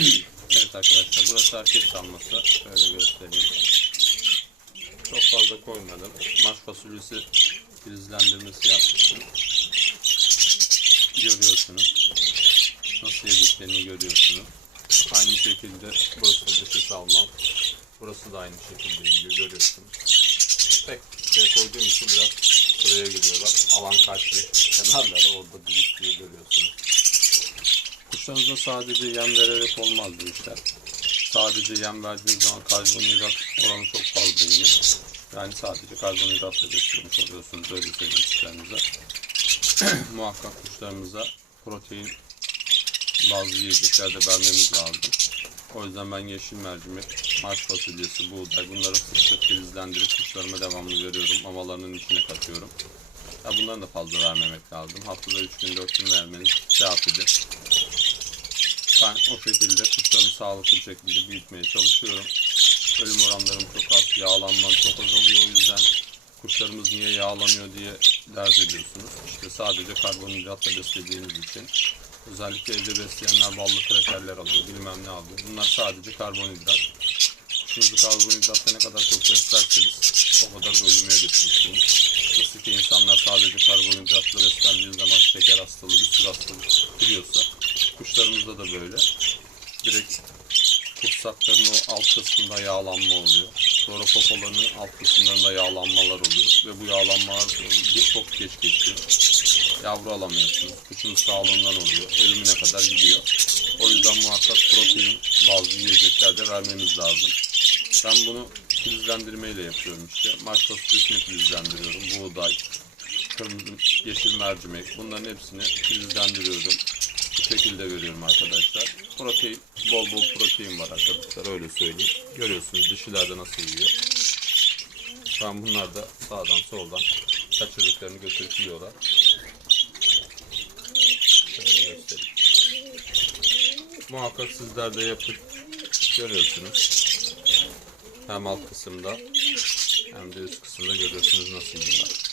Evet arkadaşlar burası erkek salması. Şöyle göstereyim. Çok fazla koymadım. Maş fasulyesi filizlendirmesi yapmıştım. Görüyorsunuz. Nasıl yediklerini görüyorsunuz. Aynı şekilde burası dışı salmam. Burası da aynı şekilde yiyor görüyorsunuz. Tek şey koyduğum için biraz sıraya giriyorlar. Alan kaçlı. Kenarları orada biriktiği görüyorsunuz. Kuşlarınıza sadece yem vererek olmaz bu işler. Sadece yem verdiğiniz zaman karbonhidrat oranı çok fazla yenir. Yani sadece karbonhidratla beslemiş oluyorsunuz öyle söyleyeyim kuşlarınıza. Muhakkak kuşlarımıza protein bazı yiyecekler de vermemiz lazım. O yüzden ben yeşil mercimek, marş fasulyesi, buğday bunları sık sık filizlendirip kuşlarıma devamlı veriyorum. Mamalarının içine katıyorum. Ya bunların da fazla vermemek lazım. Haftada 3 gün 4 gün vermeniz kafidir. Ben o şekilde kuşlarımı sağlıklı şekilde büyütmeye çalışıyorum. Ölüm oranlarım çok az, yağlanmam çok az oluyor o yüzden. Kuşlarımız niye yağlanıyor diye dert ediyorsunuz. İşte sadece karbonhidratla beslediğiniz için. Özellikle evde besleyenler ballı krakerler alıyor, bilmem ne alıyor. Bunlar sadece karbonhidrat. Kuşunuzu karbonhidratta ne kadar çok beslerseniz o kadar ölümüne getirirsiniz. Nasıl ki insanlar sadece kuşlarımızda da böyle. Direkt kursakların o alt kısmında yağlanma oluyor. Sonra popolarının alt kısımlarında yağlanmalar oluyor. Ve bu yağlanmalar çok geç geçiyor. Yavru alamıyorsunuz. Kuşun sağlığından oluyor. Ölümüne kadar gidiyor. O yüzden muhakkak protein bazı yiyeceklerde vermemiz lazım. Ben bunu filizlendirmeyle yapıyorum işte. Maç fasulyesini filizlendiriyorum. Buğday, kırmızı, yeşil mercimek bunların hepsini filizlendiriyorum. Şekilde veriyorum arkadaşlar. Protein, bol bol protein var arkadaşlar öyle söyleyeyim. Görüyorsunuz dişilerde nasıl yiyor. Şu an bunlar da sağdan soldan kaçırdıklarını götürüp yiyorlar. Şöyle göstereyim. Muhakkak sizler de yapıp görüyorsunuz. Hem alt kısımda hem de üst kısımda görüyorsunuz nasıl yiyorlar.